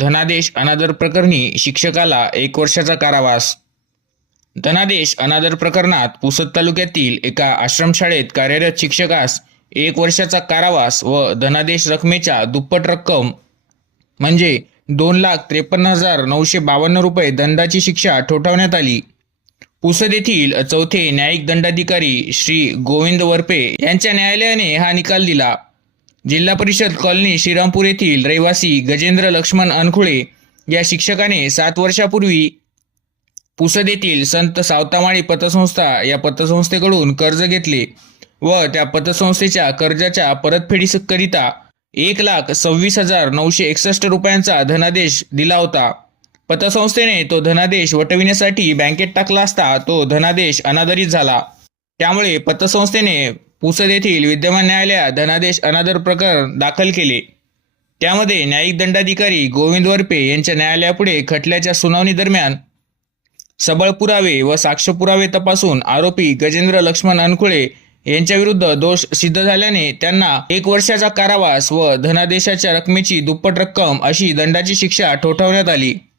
धनादेश अनादर प्रकरणी शिक्षकाला एक वर्षाचा कारावास. धनादेश अनादर प्रकरणात पुसद तालुक्यातील एका आश्रमशाळेत कार्यरत शिक्षकास एक वर्षाचा कारावास व धनादेश रकमेच्या दुप्पट रक्कम म्हणजे दोन लाख त्रेपन्न हजार नऊशे बावन्न रुपये दंडाची शिक्षा ठोठावण्यात आली. पुसद येथील चौथे न्यायिक दंडाधिकारी श्री गोविंद वरपे यांच्या न्यायालयाने हा निकाल दिला. जिल्हा परिषद कॉलनी श्रीरामपूर येथील रहिवासी गजेंद्र लक्ष्मण अनखुळे या शिक्षकाने सात वर्षापूर्वी पुसद येथील संत सावतामाळी पतसंस्था या पतसंस्थेकडून कर्ज घेतले व त्या पतसंस्थेच्या कर्जाच्या परतफेडीकरिता एक लाख सव्वीस हजार नऊशे एकसष्ट रुपयांचा धनादेश दिला होता. पतसंस्थेने तो धनादेश वटविण्यासाठी बँकेत टाकला असता तो धनादेश अनादरित झाला. त्यामुळे पतसंस्थेने पुसद येथील विद्यमान न्यायालयात धनादेश अनादर प्रकरण दाखल केले. त्यामध्ये न्यायिक दंडाधिकारी गोविंद वरपे यांच्या न्यायालयापुढे खटल्याच्या सुनावणी दरम्यान सबळ पुरावे व साक्ष पुरावे तपासून आरोपी गजेंद्र लक्ष्मण अनकुळे यांच्याविरुद्ध दोष सिद्ध झाल्याने त्यांना एक वर्षाचा कारावास व धनादेशाच्या रकमेची दुप्पट रक्कम अशी दंडाची शिक्षा ठोठावण्यात आली.